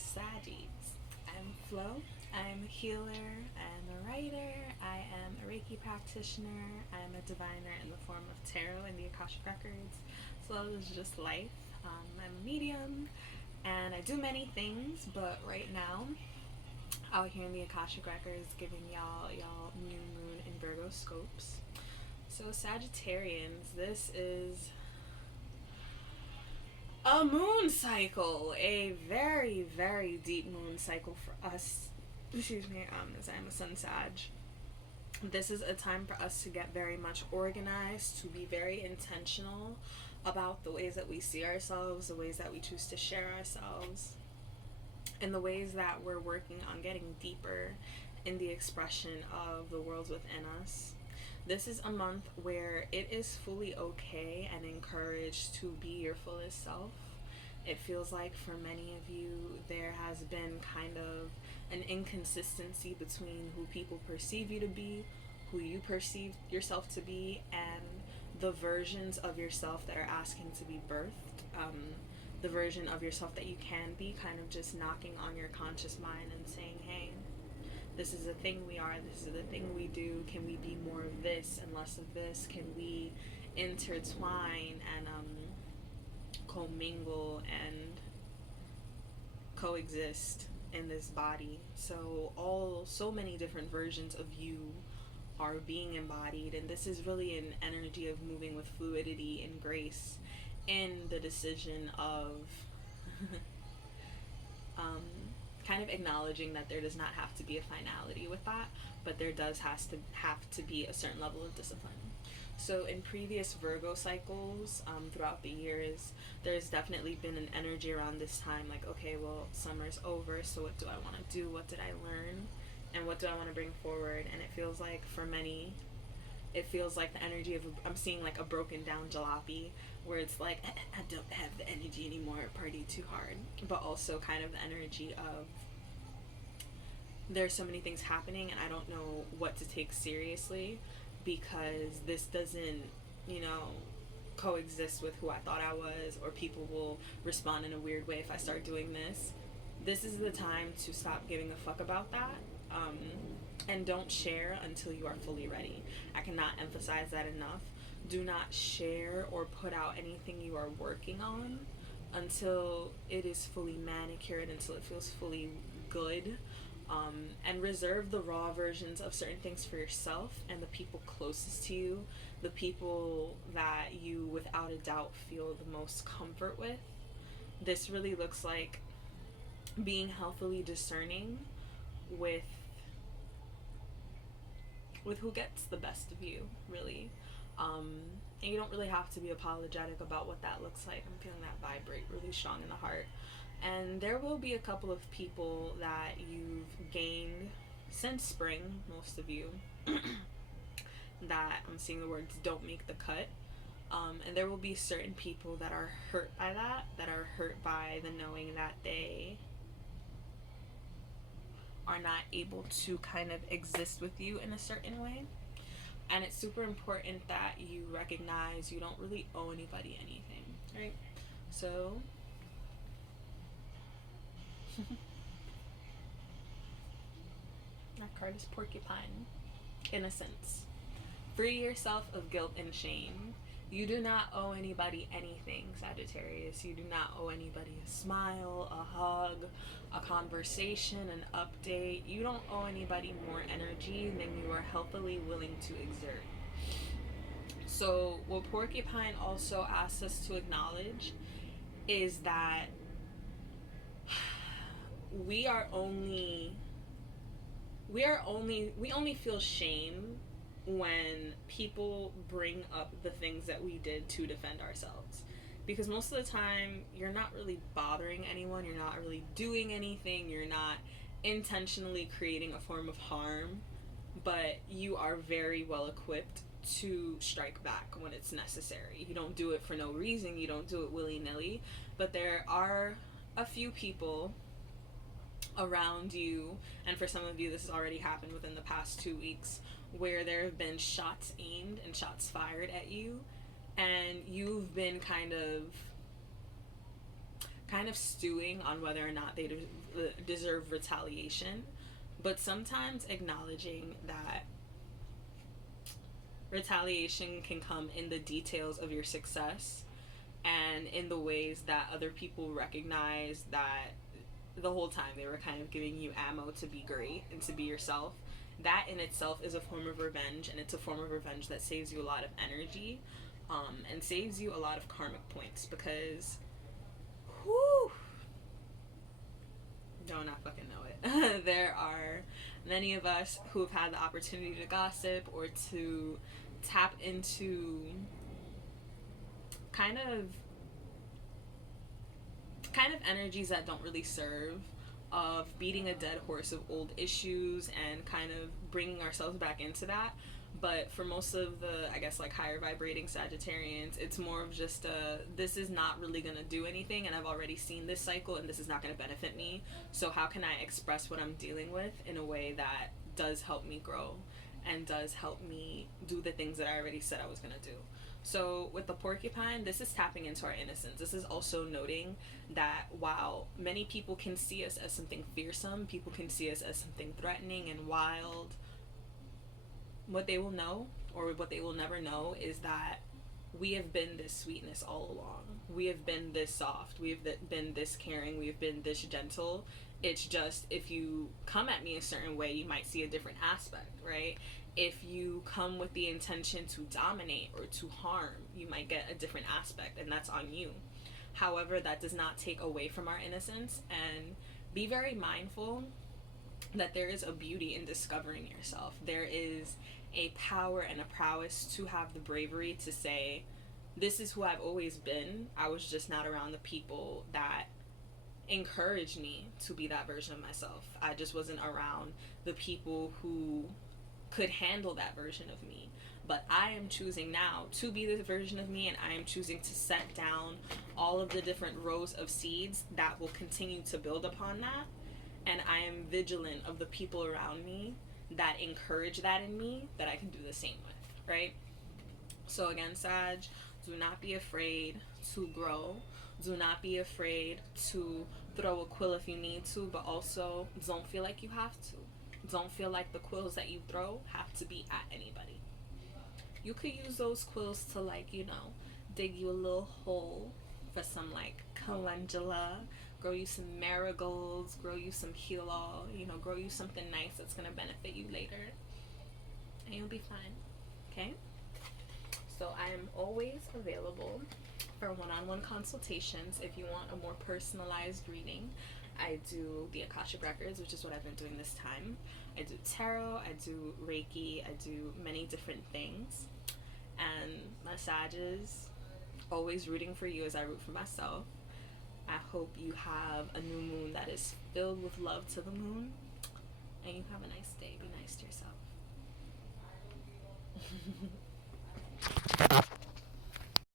Saggies. I'm Flo. I'm a healer. I'm a writer. I am a Reiki practitioner. I'm a diviner in the form of tarot and the Akashic Records. So that is just life. I'm a medium and I do many things, but right now, out here in the Akashic Records, giving y'all new moon and Virgo scopes. So Sagittarians, this is a moon cycle, a very, very deep moon cycle for us. Excuse me, as I'm a sun Sag. This is a time for us to get very much organized, to be very intentional about the ways that we see ourselves, the ways that we choose to share ourselves, and the ways that we're working on getting deeper in the expression of the worlds within us. This is a month where it is fully okay and encouraged to be your fullest self. It feels like for many of you, there has been kind of an inconsistency between who people perceive you to be, who you perceive yourself to be, and the versions of yourself that are asking to be birthed. The version of yourself that you can be, kind of just knocking on your conscious mind and saying, hey, this is the thing we are, this is the thing we do. Can we be more of this and less of this? Can we intertwine and commingle and coexist in this body? So many different versions of you are being embodied, and this is really an energy of moving with fluidity and grace in the decision of kind of acknowledging that there does not have to be a finality with that, but there does have to be a certain level of discipline. So in previous Virgo cycles, throughout the years, there's definitely been an energy around this time, like, okay, well, summer's over, so what do I want to do? What did I learn? And what do I want to bring forward? And it feels like, for many, it feels like the energy of, I'm seeing like a broken down jalopy, where it's like, I don't have the energy anymore, party too hard. But also kind of the energy of, there's so many things happening and I don't know what to take seriously, because this doesn't, coexist with who I thought I was, or people will respond in a weird way if I start doing this. This is the time to stop giving a fuck about that, and don't share until you are fully ready. I cannot emphasize that enough. Do not share or put out anything you are working on until it is fully manicured, until it feels fully good. And reserve the raw versions of certain things for yourself and the people closest to you, the people that you without a doubt feel the most comfort with. This really looks like being healthily discerning with who gets the best of you, really. And you don't really have to be apologetic about what that looks like. I'm feeling that vibrate really strong in the heart. And there will be a couple of people that you've gained since spring, most of you, that I'm seeing the words don't make the cut. And there will be certain people that are hurt by that are hurt by the knowing that they are not able to kind of exist with you in a certain way. And it's super important that you recognize you don't really owe anybody anything, right? So that card is porcupine. Innocence. Free yourself of guilt and shame. You do not owe anybody anything, Sagittarius. You do not owe anybody a smile, a hug, a conversation, an update. You don't owe anybody more energy than you are healthily willing to exert. So what Porcupine also asks us to acknowledge is that we only feel shame when people bring up the things that we did to defend ourselves, because most of the time you're not really bothering anyone, you're not really doing anything, you're not intentionally creating a form of harm, but you are very well equipped to strike back when it's necessary. You don't do it for no reason, you don't do it willy-nilly, but there are a few people around you, and for some of you this has already happened within the past 2 weeks, where there have been shots aimed and shots fired at you, and you've been kind of kind of stewing on whether or not they deserve retaliation, but sometimes acknowledging that retaliation can come in the details of your success and in the ways that other people recognize that the whole time they were kind of giving you ammo to be great and to be yourself. That in itself is a form of revenge, and it's a form of revenge that saves you a lot of energy, and saves you a lot of karmic points, because whew, don't I fucking know it. There are many of us who have had the opportunity to gossip or to tap into kind of energies that don't really serve, of beating a dead horse of old issues and kind of bringing ourselves back into that. But for most of the, I guess, like higher vibrating Sagittarians, it's more of just this is not really gonna do anything, and I've already seen this cycle, and this is not gonna benefit me. So how can I express what I'm dealing with in a way that does help me grow and does help me do the things that I already said I was gonna do? So with the porcupine, this is tapping into our innocence. This is also noting that while many people can see us as something fearsome, people can see us as something threatening and wild, what they will know, or what they will never know, is that we have been this sweetness all along. We have been this soft. We have been this caring. We have been this gentle. It's just, if you come at me a certain way, you might see a different aspect, right? If you come with the intention to dominate or to harm, you might get a different aspect, and that's on you. However, that does not take away from our innocence, and be very mindful that there is a beauty in discovering yourself. There is a power and a prowess to have the bravery to say, this is who I've always been. I was just not around the people that encouraged me to be that version of myself. I just wasn't around the people who could handle that version of me. But I am choosing now to be this version of me, and I am choosing to set down all of the different rows of seeds that will continue to build upon that. And I am vigilant of the people around me that encourage that in me, that I can do the same with, right? So again, Sag, do not be afraid to grow. Do not be afraid to throw a quill if you need to, but also don't feel like you have to. Don't feel like the quills that you throw have to be at anybody. You could use those quills to, like, you know, dig you a little hole for some, like, calendula, grow you some marigolds, grow you some kilo, you know, grow you something nice that's going to benefit you later, and you'll be fine, okay? So I am always available for one-on-one consultations if you want a more personalized reading. I do the Akashic Records, which is what I've been doing this time. I do tarot, I do Reiki, I do many different things. And my Sages, always rooting for you as I root for myself. I hope you have a new moon that is filled with love to the moon. And you have a nice day. Be nice to yourself.